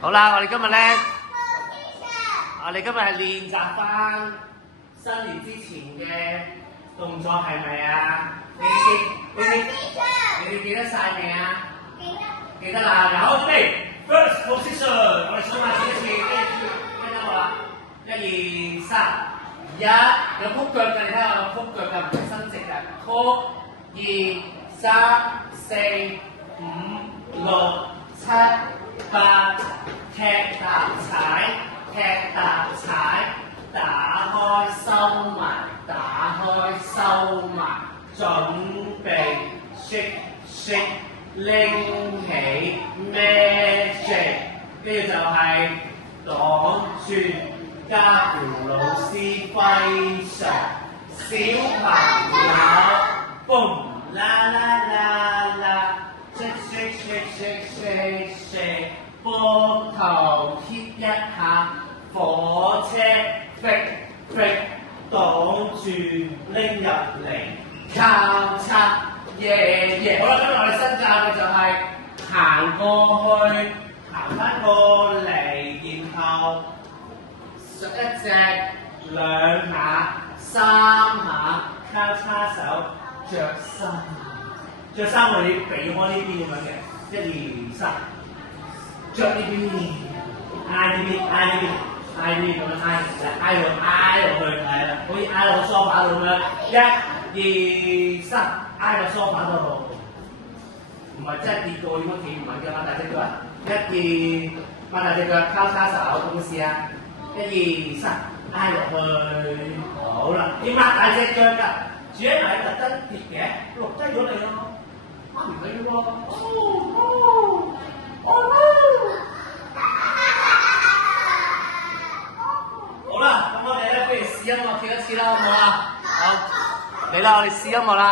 好啦，我哋今日咧，我哋今日係練習翻新年之前嘅動作係咪啊？你哋記得晒未啊？記得啦。然後準備 first position， 我哋數埋幾多次，跟住我啦。1、2、3，有曲腳嘅，你睇下有曲腳嘅，唔係伸直嘅。曲2、3、4、5、6、7、8，踢踏踩，踢踏踩，打開收埋，打開收埋，準備 shake shake， 拎起 magic， 跟住就係擋住加胡老師揮上，小朋友 boom 啦啦啦啦 shake shake shake shake shake， 膊頭 hit 一下，火車 fake fake， 擋住拎入嚟，交叉耶耶。好啦，今日我哋新教嘅就係行過去，行翻過嚟，然後一隻兩下三下交叉手，着衫。着衫我哋避開呢邊咁樣嘅，1、2、3，着呢邊，挨呢邊，挨呢邊，挨呢邊咁樣挨，挨落去，係啦，好似挨落個梳化度咁樣，1、2、3，挨落梳化度，唔係真係跌過應該企唔穩嘅，擘大隻腳，1、2，擘大隻腳交叉手，咁試下，1、2、3，挨落去，好啦，要擘大隻腳㗎，主要係特登跌嘅，錄低咗你咯。媽咪睇嘅喎，好啦，咁我哋咧不如試音樂跳一次啦，好唔好啊？好，嚟啦，我哋試音樂啦，